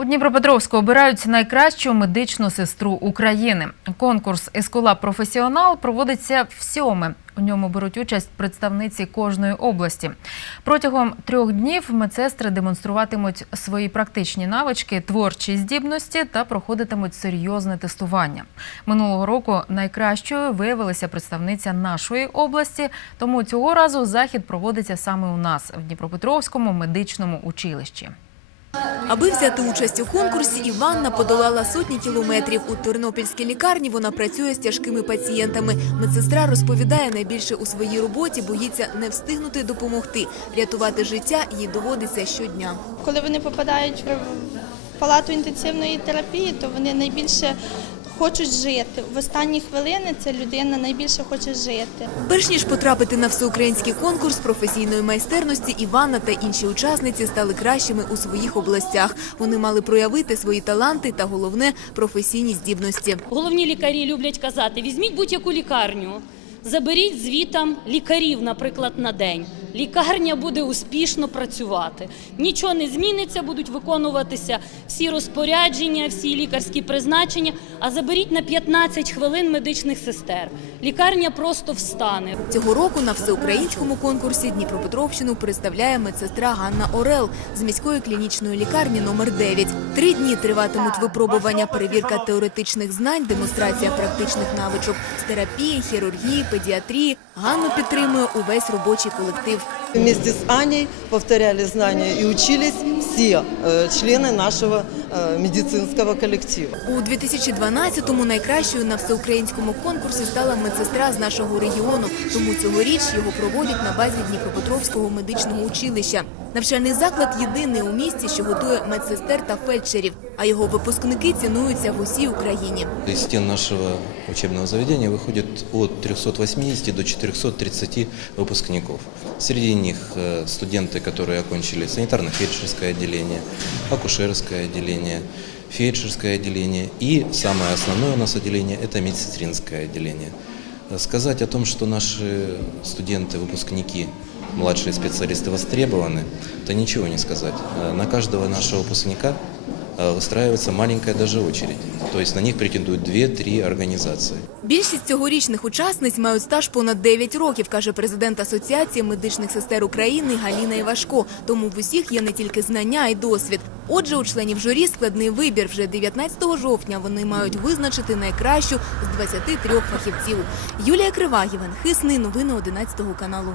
У Дніпропетровську обирають найкращу медичну сестру України. Конкурс Ескулап Професіонал проводиться в сьоме. У ньому беруть участь представниці кожної області. Протягом трьох днів медсестри демонструватимуть свої практичні навички, творчі здібності та проходитимуть серйозне тестування. Минулого року найкращою виявилася представниця нашої області, тому цього разу захід проводиться саме у нас в Дніпропетровському медичному училищі. Аби взяти участь у конкурсі, Іванна подолала сотні кілометрів. У тернопільській лікарні вона працює з тяжкими пацієнтами. Медсестра розповідає, найбільше у своїй роботі боїться не встигнути допомогти. Рятувати життя їй доводиться щодня. Коли вони попадають в палату інтенсивної терапії, то вони найбільше хочуть жити. В останні хвилини ця людина найбільше хоче жити. Перш ніж потрапити на всеукраїнський конкурс професійної майстерності, Івана та інші учасниці стали кращими у своїх областях. Вони мали проявити свої таланти та головне професійні здібності. Головні лікарі люблять казати: візьміть будь-яку лікарню, заберіть звітам лікарів, наприклад, на день. Лікарня буде успішно працювати. Нічого не зміниться, будуть виконуватися всі розпорядження, всі лікарські призначення. А заберіть на 15 хвилин медичних сестер. Лікарня просто встане. Цього року на всеукраїнському конкурсі Дніпропетровщину представляє медсестра Ганна Орел з міської клінічної лікарні номер 9 Три дні триватимуть випробування, перевірка теоретичних знань, демонстрація практичних навичок з терапії, хірургії, педіатрії. Ганну підтримує увесь робочий колектив. Вместе с Аней повторяли знания и учились все э, члены нашего э, медицинского коллектива. У 2012-му найкращою на всеукраїнському конкурсі стала медсестра з нашого регіону. Тому цьогоріч його проводять на базі Дніпропетровського медичного училища. Навчальний заклад єдиний у місті, що готує медсестер та фельдшерів, а його випускники цінуються в усій Україні. Из стен нашего учебного заведения выходит от 380 до 430 выпускников. Среди них э, студенты, которые окончили санитарно-фельдшерское отделение, акушерское отделение, фельдшерское отделение и самое основное у нас отделение – это медсестринское отделение. Э, Сказать о том, что наши студенты, выпускники, младшие специалисты востребованы, то ничего не сказать. Э, На каждого нашего выпускника выстраивается маленькая даже очередь. То есть на них претендуют 2-3 организации. Більшість цьогорічних учасниць мають стаж понад 9 років, каже президент Асоціації медичних сестер України Галіна Івашко. Тому в усіх є не тільки знання, а й досвід. Отже, у членів журі складний вибір. Вже 19 жовтня вони мають визначити найкращу з 23 фахівців. Юлія Крива, Євген Хисний. Новини 11 каналу.